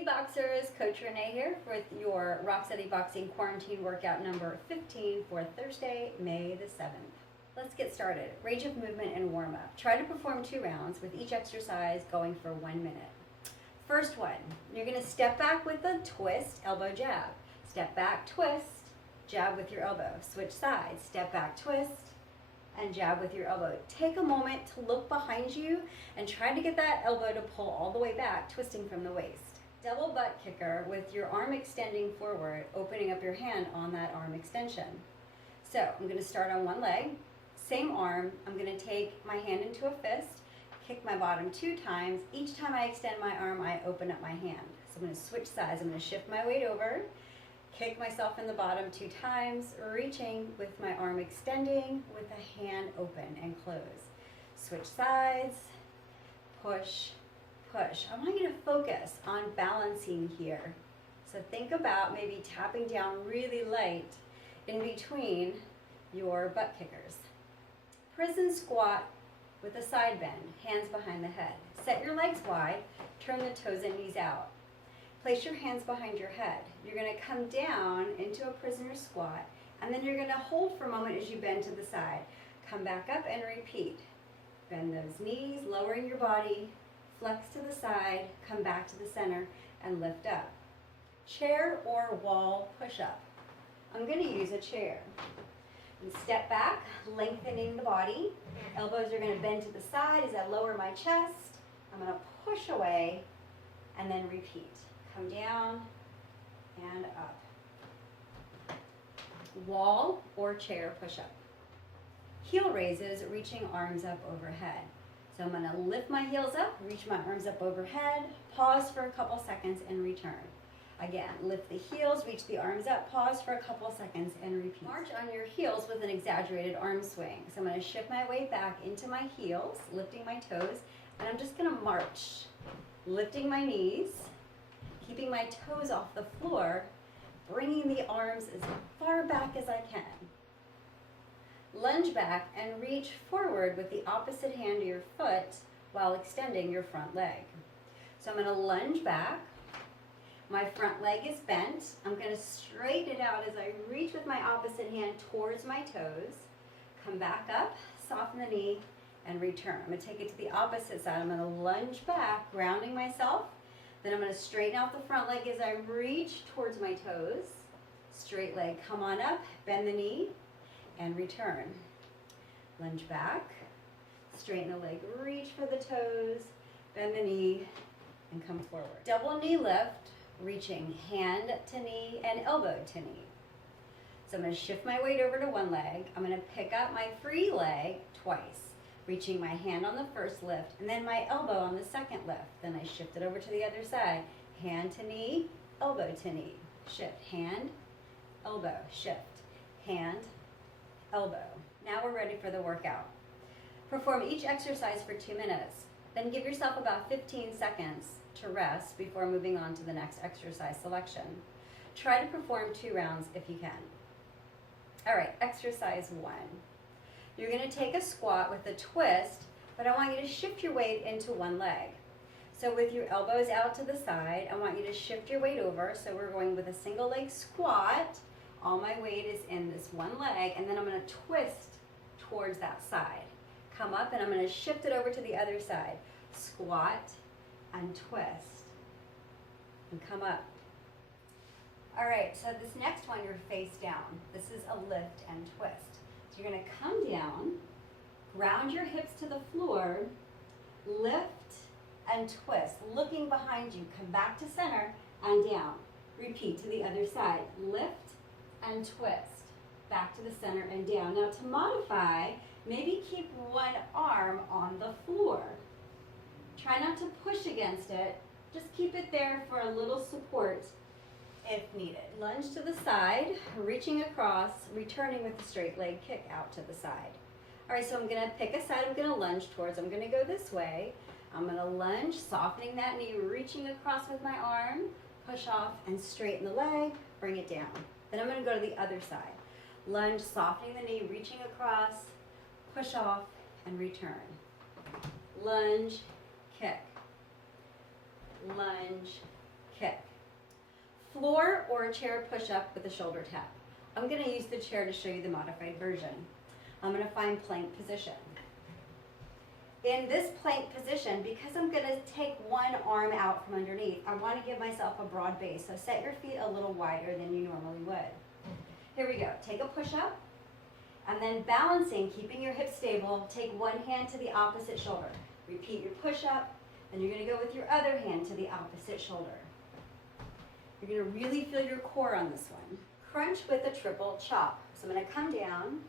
Hey Boxers, Coach Renee here with your Rock Steady Boxing Quarantine Workout number 15 for Thursday, May the 7th. Let's get started. Range of movement and warm up. Try to perform 2 rounds with each exercise going for 1 minute. First one, you're going to step back with a twist, elbow jab. Step back, twist, jab with your elbow. Switch sides, step back, twist, and jab with your elbow. Take a moment to look behind you and try to get that elbow to pull all the way back, twisting from the waist. Double butt kicker with your arm extending forward, opening up your hand on that arm extension. So I'm going to start on one leg, same arm. I'm going to take my hand into a fist, kick my bottom 2 times. Each time I extend my arm, I open up my hand. So I'm going to switch sides. I'm going to shift my weight over, kick myself in the bottom 2 times, reaching with my arm extending with the hand open and close. Switch sides, push, push. I want you to focus on balancing here. So think about maybe tapping down really light in between your butt kickers. Prison squat with a side bend, hands behind the head. Set your legs wide, turn the toes and knees out. Place your hands behind your head. You're going to come down into a prisoner squat, and then you're going to hold for a moment as you bend to the side. Come back up and repeat. Bend those knees, lowering your body, flex to the side, come back to the center, and lift up. Chair or wall push-up. I'm going to use a chair. And step back, lengthening the body. Elbows are going to bend to the side as I lower my chest. I'm going to push away and then repeat. Come down and up. Wall or chair push-up. Heel raises, reaching arms up overhead. So I'm going to lift my heels up, reach my arms up overhead, pause for a couple seconds and return. Again, lift the heels, reach the arms up, pause for a couple seconds and repeat. March on your heels with an exaggerated arm swing. So I'm going to shift my weight back into my heels, lifting my toes, and I'm just going to march, lifting my knees, keeping my toes off the floor, bringing the arms as far back as I can. Lunge back and reach forward with the opposite hand to your foot while extending your front leg. So I'm going to lunge back. My front leg is bent. I'm going to straighten it out as I reach with my opposite hand towards my toes. Come back up, soften the knee, and return. I'm going to take it to the opposite side. I'm going to lunge back, grounding myself. Then I'm going to straighten out the front leg as I reach towards my toes. Straight leg, come on up, bend the knee, and return. Lunge back, straighten the leg, reach for the toes, bend the knee, and come forward. Double knee lift, reaching hand to knee and elbow to knee. So I'm going to shift my weight over to one leg. I'm going to pick up my free leg twice, reaching my hand on the first lift and then my elbow on the second lift. Then I shift it over to the other side. Hand to knee, elbow to knee. Shift, hand, elbow, shift, hand, elbow. Now we're ready for the workout. Perform each exercise for 2 minutes. Then give yourself about 15 seconds to rest before moving on to the next exercise selection. Try to perform 2 rounds if you can. All right, exercise 1. You're going to take a squat with a twist, but I want you to shift your weight into one leg. So with your elbows out to the side, I want you to shift your weight over. So we're going with a single leg squat. All my weight is in this one leg, and then I'm going to twist towards that side. Come up, and I'm going to shift it over to the other side. Squat and twist, and come up. All right, so this next one, you're face down. This is a lift and twist. So you're going to come down, ground your hips to the floor, lift and twist, looking behind you. Come back to center and down. Repeat to the other side. Lift and twist, back to the center and down. Now to modify, maybe keep one arm on the floor. Try not to push against it, just keep it there for a little support if needed. Lunge to the side, reaching across, returning with a straight leg kick out to the side. All right, so I'm gonna pick a side I'm gonna lunge towards. I'm gonna go this way. I'm gonna lunge, softening that knee, reaching across with my arm, push off and straighten the leg, bring it down. Then I'm going to go to the other side. Lunge, softening the knee, reaching across, push off, and return. Lunge, kick. Lunge, kick. Floor or chair push-up with a shoulder tap. I'm going to use the chair to show you the modified version. I'm going to find plank position. In this plank position, because I'm going to take one arm out from underneath, I want to give myself a broad base. So set your feet a little wider than you normally would. Here we go. Take a push-up, and then balancing, keeping your hips stable, take one hand to the opposite shoulder. Repeat your push-up, and you're going to go with your other hand to the opposite shoulder. You're going to really feel your core on this one. Crunch with a triple chop. So I'm going to come down.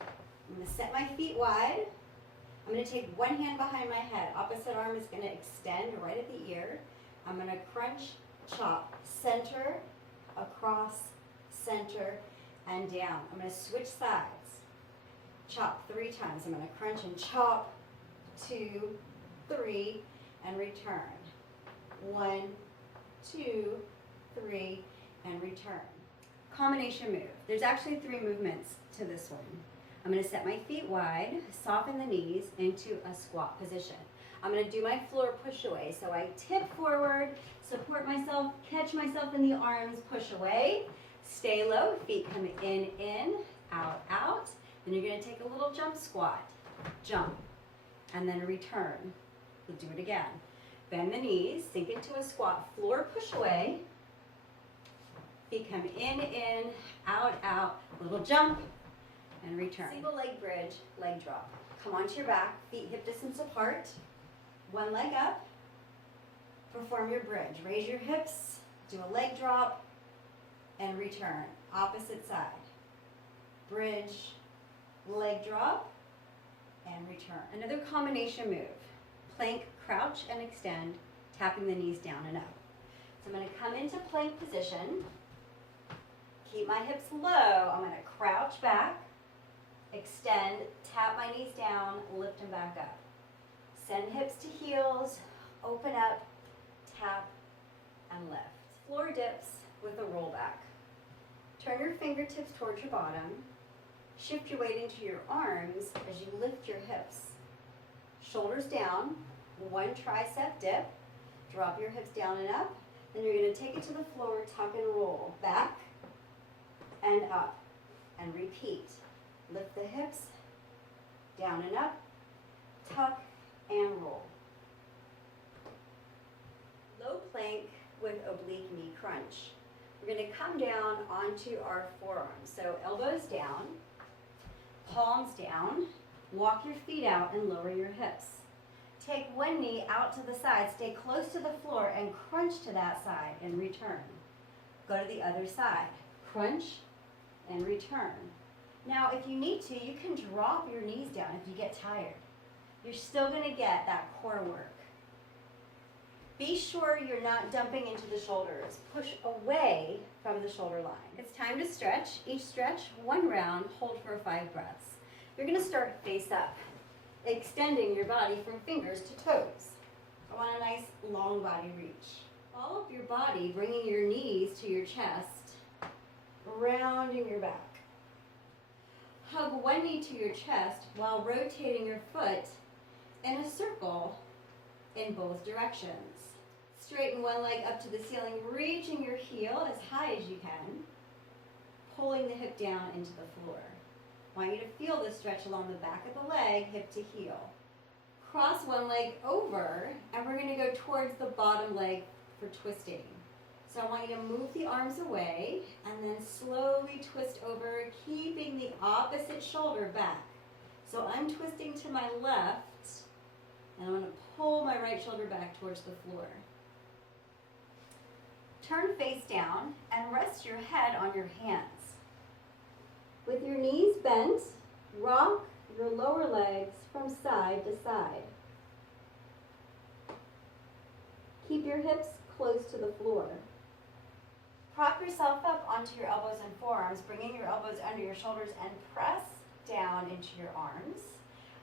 I'm going to set my feet wide. I'm going to take one hand behind my head. Opposite arm is going to extend right at the ear. I'm going to crunch, chop, center, across, center, and down. I'm going to switch sides. Chop 3 times. I'm going to crunch and chop, 2, 3, and return. 1, 2, 3, and return. Combination move. There's actually 3 movements to this one. I'm going to set my feet wide, soften the knees into a squat position. I'm going to do my floor push away. So I tip forward, support myself, catch myself in the arms, push away, stay low, feet come in, out, out. Then you're going to take a little jump squat, jump, and then return. We'll do it again. Bend the knees, sink into a squat, floor push away, feet come in, out, out, little jump, and return. Single leg bridge, leg drop. Come onto your back, feet hip distance apart, one leg up, perform your bridge. Raise your hips, do a leg drop, and return. Opposite side. Bridge, leg drop, and return. Another combination move. Plank, crouch, and extend, tapping the knees down and up. So I'm going to come into plank position, keep my hips low. I'm going to crouch back, extend, tap my knees down, lift them back up. Send hips to heels, open up, tap, and lift. Floor dips with a roll back. Turn your fingertips towards your bottom. Shift your weight into your arms as you lift your hips. Shoulders down, one tricep dip. Drop your hips down and up. Then you're going to take it to the floor, tuck and roll. Back and up. And repeat. Lift the hips, down and up, tuck and roll. Low plank with oblique knee crunch. We're going to come down onto our forearms. So elbows down, palms down, walk your feet out and lower your hips. Take one knee out to the side, stay close to the floor and crunch to that side and return. Go to the other side, crunch and return. Now, if you need to, you can drop your knees down if you get tired. You're still going to get that core work. Be sure you're not dumping into the shoulders. Push away from the shoulder line. It's time to stretch. Each stretch, 1 round, hold for 5 breaths. You're going to start face up, extending your body from fingers to toes. I want a nice long body reach. Follow up your body, bringing your knees to your chest, rounding your back. Hug one knee to your chest while rotating your foot in a circle in both directions. Straighten one leg up to the ceiling, reaching your heel as high as you can, pulling the hip down into the floor. I want you to feel the stretch along the back of the leg, hip to heel. Cross one leg over, and we're going to go towards the bottom leg for twisting. So I want you to move the arms away and then slowly twist over, keeping the opposite shoulder back. So I'm twisting to my left, and I'm going to pull my right shoulder back towards the floor. Turn face down and rest your head on your hands. With your knees bent, rock your lower legs from side to side. Keep your hips close to the floor. Prop yourself up onto your elbows and forearms, bringing your elbows under your shoulders and press down into your arms.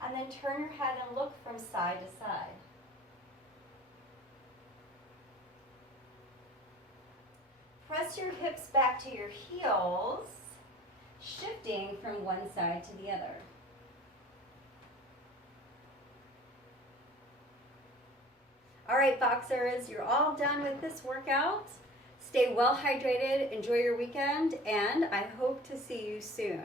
And then turn your head and look from side to side. Press your hips back to your heels, shifting from one side to the other. All right, boxers, you're all done with this workout. Stay well hydrated, enjoy your weekend, and I hope to see you soon.